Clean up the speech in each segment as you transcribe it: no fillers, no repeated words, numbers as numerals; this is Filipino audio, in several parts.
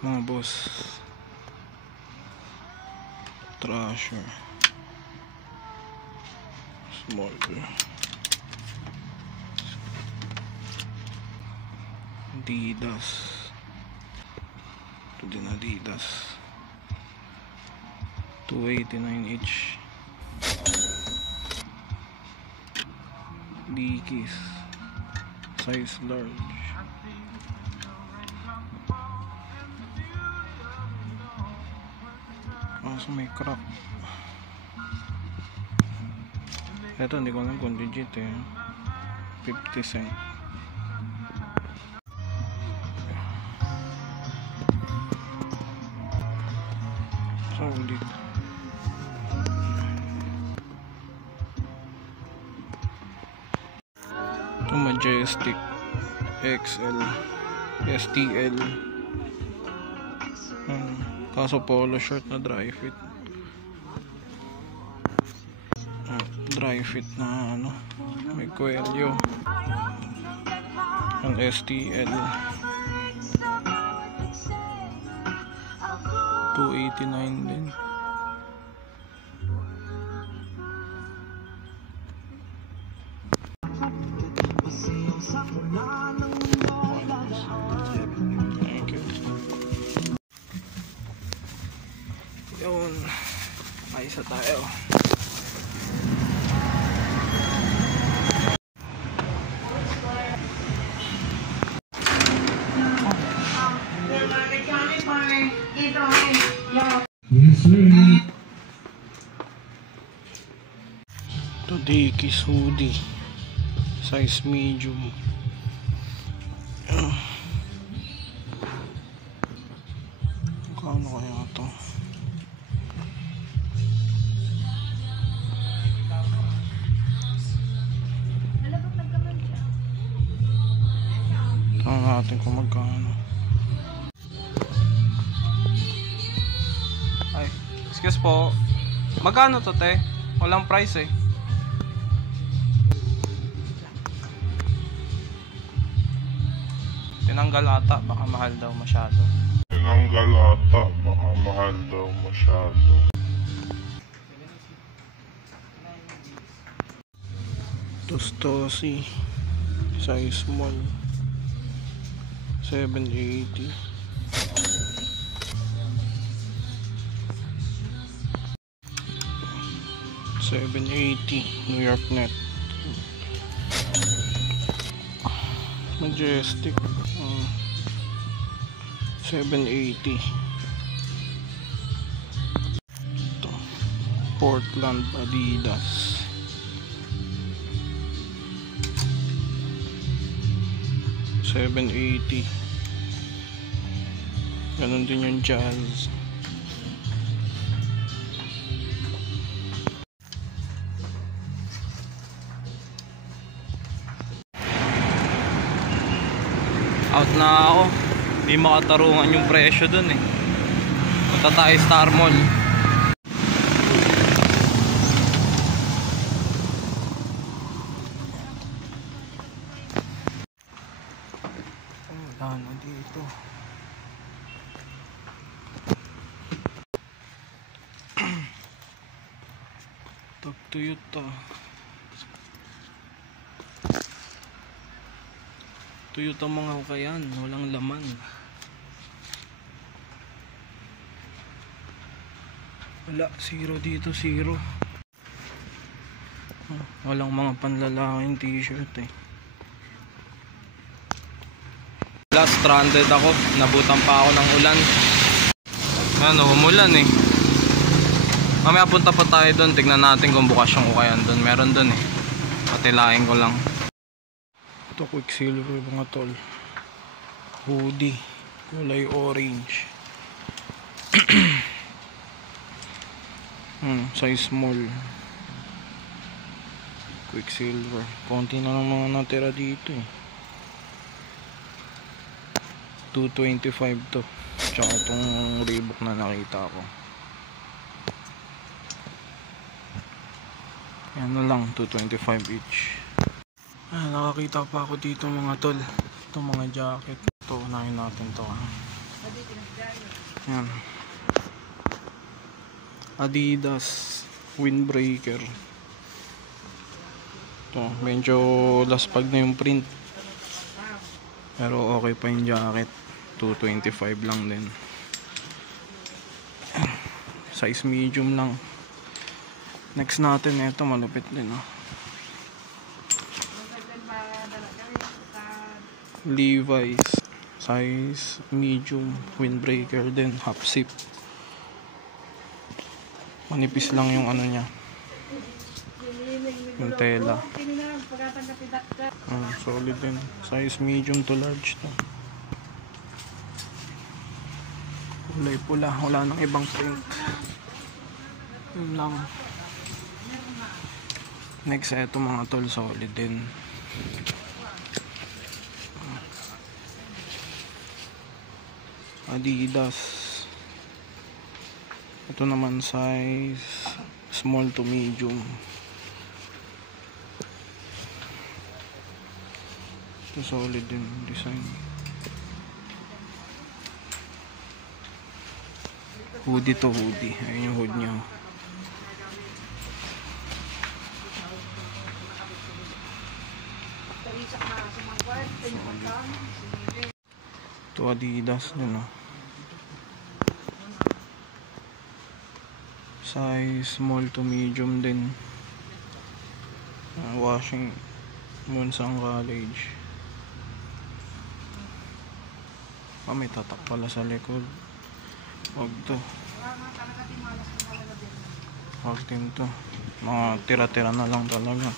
mga boss. Thrasher small, Adidas, ito din Adidas, 289 each. Dickies size large, kaso may crack. Ito hindi ko alam kung legit 50 cent. Solid. Ito Majestic XL STL, kaso polo shirt na dry fit. Dry fit na may kwelyo. Ang STL 289 din. Thank you. Yun, ayos na tayo. Ito Dickies hoodie size medium. Kano kaya ito? Tingnan natin kung magkano. Ay, excuse po, magkano to te? Walang price Tinanggal ata, baka mahal daw masyado. Tostosi size small 780. New York net. Majestic 780. Ito Portland Adidas 780. Ganon din yung Jazz. Out na ako, hindi makatarungan yung presyo dun Punta tayo Star Mall. Wala na dito. Tag Toyota. Toyota mga hukayan, walang laman. Wala, zero dito, zero. Walang mga panlalaking t-shirt Last stranded ako, nabutan pa ako ng ulan. Umulan Mamaya punta pa tayo doon, tignan natin kung bukas yung hukayan doon. Meron doon patilain ko lang. Ito Quicksilver mga tol, hoodie kulay orange. Size small, Quicksilver. Konti na lang mga natira dito 225 to. Tsaka itong Reebok na nakita ko, yan na lang, 225 each. Nakakita pa ako dito mga tol, itong mga jacket. Ito, unahin natin to Yan. Adidas windbreaker. Ito, medyo laspag na yung print. Pero okay pa yung jacket. 225 lang din. Size medium lang. Next natin, ito malupit din. Levi's. Size medium. Windbreaker din. Half zip. Manipis lang yung ano niya. Yung tela. Solid din. Size medium to large to. Kulay pula. Wala nang ibang print. Yun lang. Next, eto mga tol. Solid din. Adidas. Ito naman size small to medium. Ito solid din design. Hoodie to hoodie. Ayun yung hood niya. Ito Adidas din size small to medium din. Washing Munsang College. May tatak pala sa likod. Wag to. Wag din to. Mga tira-tira na lang talaga.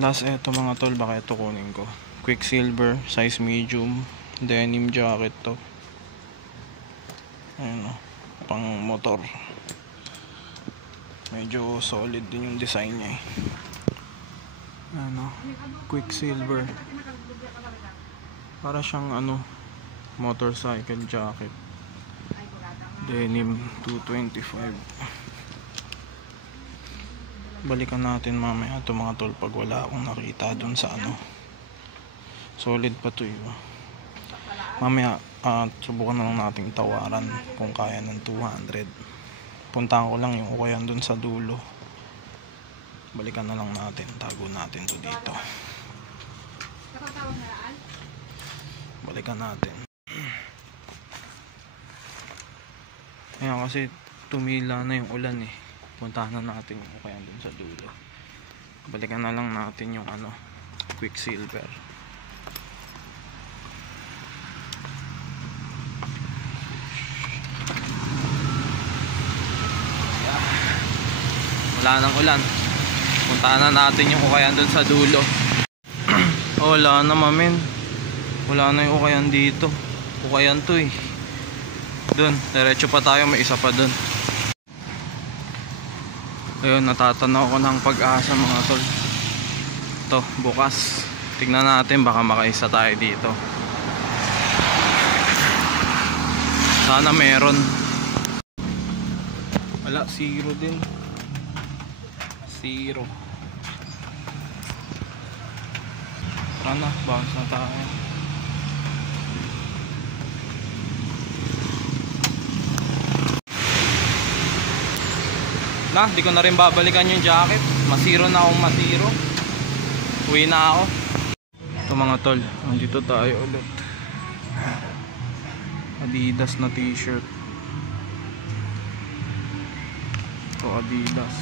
Last eto mga tol, baka ito kunin ko. Quicksilver, size medium, denim jacket to. Ayan pang motor. Medyo solid din yung design niya Quicksilver. Para siyang motorcycle jacket. Denim 225. Balikan natin mamaya ito mga tol pag wala akong nakita dun sa solid pa to mamaya subukan na lang nating tawaran kung kaya ng 200. Puntahan ko lang yung ukayan dun sa dulo. Balikan na lang natin, tago natin to dito. Balikan natin. Ayan kasi tumila na yung ulan puntahan na natin yung ukayan dun sa dulo. Balikan na lang natin yung Quicksilver. Wala nang ulan. Puntahan na natin yung ukayan dun sa dulo. Wala na mamin. Wala na yung ukayan dito. Ukayan to dun, diretso pa tayo, may isa pa dun. Ayun, natatanaw ko ng Pag-asa mga tol. Ito, bukas. Tignan natin, baka makaisa tayo dito. Sana meron. Wala, zero din. Zero. Tara na, bounce na tayo. Di ko na rin babalikan yung jacket. Masiro na akong masiro. Uwi na ako. Ito mga tol, nandito tayo ulit. Adidas na t-shirt. Ito Adidas.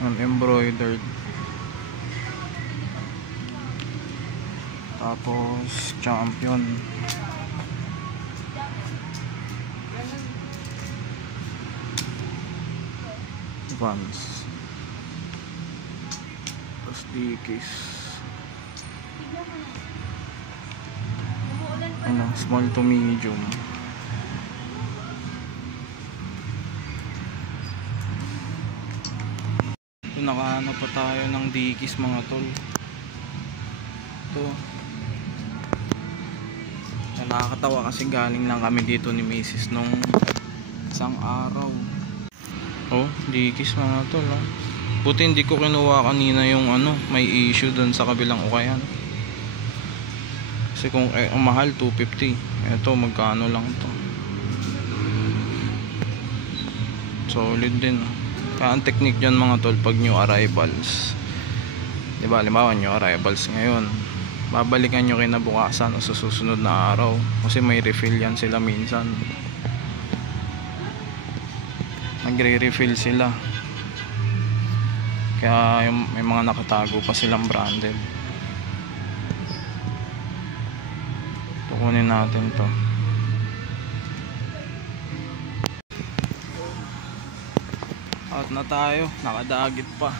Embroidered. Tapos Champion. Vans. Tapos Dickies. Small to medium. Nakahanap pa tayo ng Dickies mga tol. Ito. Nakakatawa kasi galing lang kami dito ni Macy's nung isang araw. Dickies mga tol Buti hindi ko kinuha kanina yung ano, may issue dun sa kabilang ukayan. Kasi kung ang mahal 250, eto magkano lang to. Solid din. Kaya ang technique dyan mga tol, pag new arrivals, diba, halimbawa new arrivals ngayon, babalikan nyo kinabukasan o sa susunod na araw, kasi may refill yan sila minsan, nagre-refill sila, kaya may mga nakatago pa silang branded. Kukunin natin to. Out na tayo, nakadagit pa.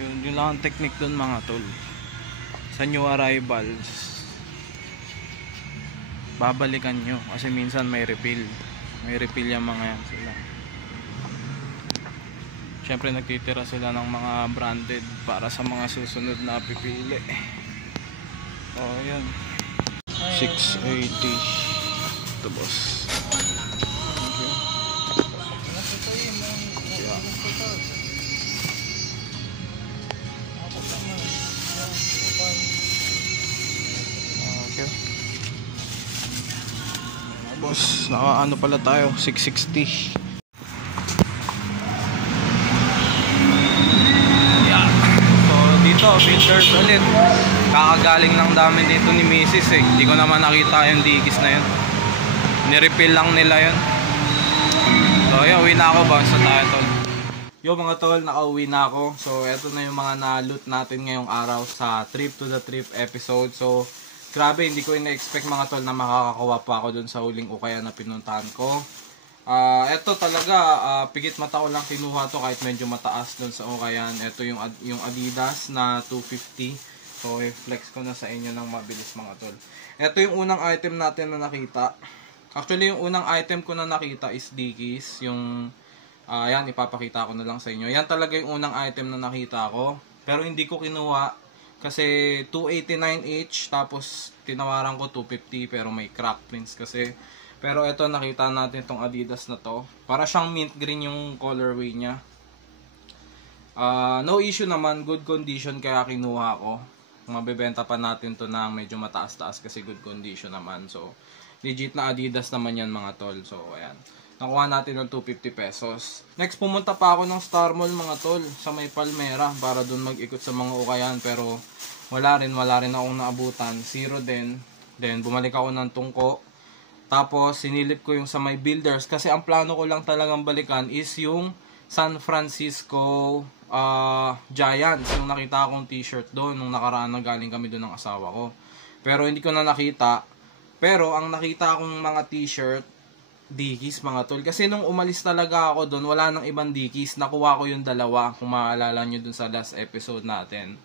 Yun lang ang technique dun mga tol. Sa new arrivals, babalikan nyo kasi minsan may refill yung mga yan sila. Syempre nagtitira sila ng mga branded para sa mga susunod na pipili. Oh yan, 680 ito boss. Boss, naka ano pala tayo, 660. Yeah. So dito, filters ulit. Kakagaling lang dami dito ni Mrs. eh. Hindi ko naman nakita yung digis na yun. Nirefill lang nila yun. So yun, uwi na ako, bounce na tayo tol. Yo mga tol, nakauwi na ako. So eto na yung mga na-loot natin ngayong araw sa Trip to the Trip episode. So grabe, hindi ko ina-expect mga tol na makakakuha pa ako dun sa huling ukayan na pinuntahan ko. Eto talaga, pigit mata ko lang kinuha to kahit medyo mataas dun sa ukayan. Eto yung Adidas na 250. So i-flex ko na sa inyo ng mabilis mga tol. Eto yung unang item natin na nakita. Actually yung unang item ko na nakita is Dickies. Yung, yan ipapakita ko na lang sa inyo. Yan talaga yung unang item na nakita ko. Pero hindi ko kinuha. Kasi 289 each, tapos tinawaran ko 250 pero may crack prints kasi. Pero ito nakita natin tong Adidas na to. Para siyang mint green yung colorway niya. No issue naman, good condition kaya kinuha ko. Mabebenta pa natin to na medyo mataas-taas kasi good condition naman. So legit na Adidas naman yan mga tol. So ayan. Nakuha natin ng 250 pesos. Next, pumunta pa ako ng Star Mall mga tol sa may Palmera para dun mag-ikot sa mga ukayan. Pero wala rin akong naabutan. Zero din. Then bumalik ako ng Tungko. Tapos sinilip ko yung sa may Builders. Kasi ang plano ko lang talagang balikan is yung San Francisco Giants. Yung nakita akong t-shirt doon. Nung nakaraan na galing kami doon ng asawa ko. Pero hindi ko na nakita. Pero ang nakita akong mga t-shirt, Dickies mga tol. Kasi nung umalis talaga ako doon, wala nang ibang Dickies. Nakuha ko yung dalawa, kung maalala nyo doon sa last episode natin.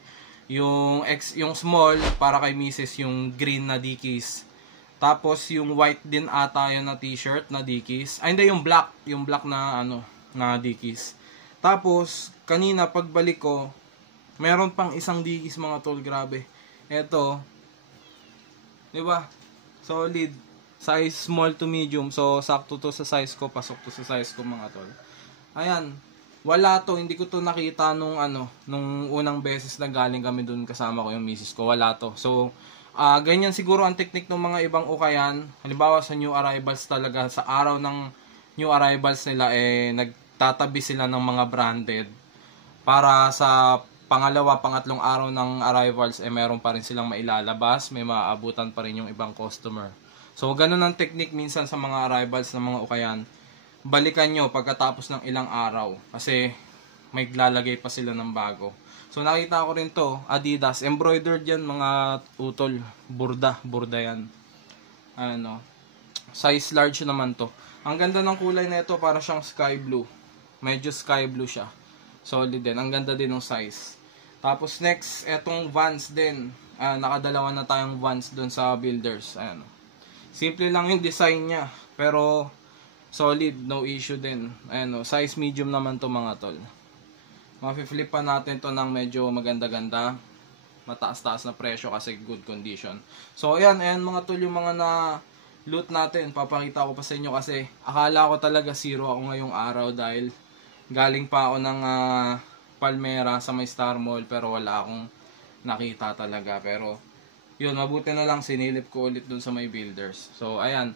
Yung small, para kay Mrs. yung green na Dickies. Tapos yung white din ata yun na t-shirt na Dickies. Ay hindi, yung black na na Dickies. Tapos, kanina pagbalik ko, meron pang isang Dickies mga tol, grabe. Eto, diba? Solid. Size small to medium. So, sakto to sa size ko. Pasok to sa size ko mga tol. Ayan. Wala to. Hindi ko to nakita nung unang beses na galing kami dun kasama ko yung misis ko. Wala to. So, ganyan siguro ang technique ng mga ibang ukayan. Halimbawa sa new arrivals talaga. Sa araw ng new arrivals nila, nagtatabi sila ng mga branded. Para sa pangalawa, pangatlong araw ng arrivals, meron pa rin silang mailalabas. May maaabutan pa rin yung ibang customer. So, ganun ang technique minsan sa mga arrivals ng mga ukayan. Balikan nyo pagkatapos ng ilang araw. Kasi may lalagay pa sila ng bago. So, nakita ko rin to, Adidas. Embroidered yan mga utol. Burda yan. Ano, size large naman to. Ang ganda ng kulay na ito, para siyang sky blue. Medyo sky blue siya. Solid din. Ang ganda din ng size. Tapos next, etong Vans din. Nakadalawa na tayong Vans doon sa Builders. Ayan. Simple lang yung design niya, pero solid, no issue din. Ayan o, size medium naman to mga tol. Mafi-flip pa natin to ng medyo maganda-ganda. Mataas-taas na presyo kasi good condition. So ayan mga tol, yung mga loot natin. Papakita ko pa sa inyo kasi akala ko talaga zero ako ngayong araw dahil galing pa ako ng Palmera sa may Star Mall pero wala akong nakita talaga. Pero yun, mabuti na lang sinilip ko ulit dun sa may builders. So ayan,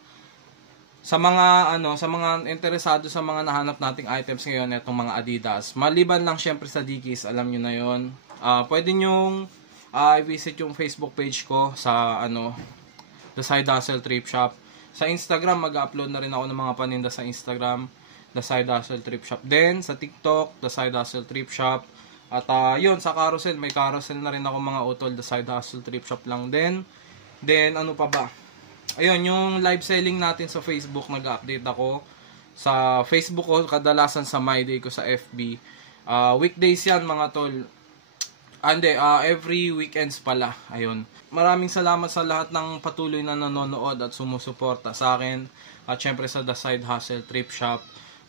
sa mga sa mga interesado sa mga nahanap nating items ngayon, itong mga Adidas, maliban lang syempre sa Dickies, alam nyo na yon. Pwede nyong i-visit yung Facebook page ko sa The Side Hustle Thrift Shop. Sa Instagram, mag-upload na rin ako ng mga paninda sa Instagram, The Side Hustle Thrift Shop. Then, sa TikTok, The Side Hustle Thrift Shop. At yun, sa carousel, may carousel na rin ako mga utol, The Side Hustle Thrift Shop lang din. Then, ano pa ba? Ayun, yung live selling natin sa Facebook, nag-update ako. Sa Facebook ko, kadalasan sa My Day ko sa FB. Weekdays yan mga tol. Every weekends pala. Ayun. Maraming salamat sa lahat ng patuloy na nanonood at sumusuporta sa akin. At syempre sa The Side Hustle Thrift Shop.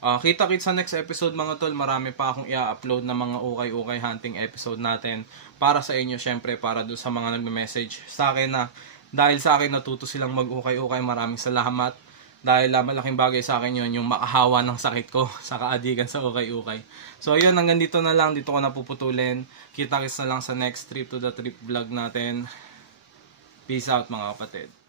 Kita-kits sa next episode mga tol. Marami pa akong i-upload na mga ukay-ukay hunting episode natin. Para sa inyo syempre, para doon sa mga nagme-message sa akin na dahil sa akin natuto silang mag-ukay-ukay. Maraming salamat. Dahil malaking bagay sa akin yun, yung makahawa ng sakit ko sa kaadikan sa ukay-ukay. So yun, hanggang dito na lang. Dito ko napuputulin. Kita-kits na lang sa next Trip to the Trip vlog natin. Peace out mga kapatid.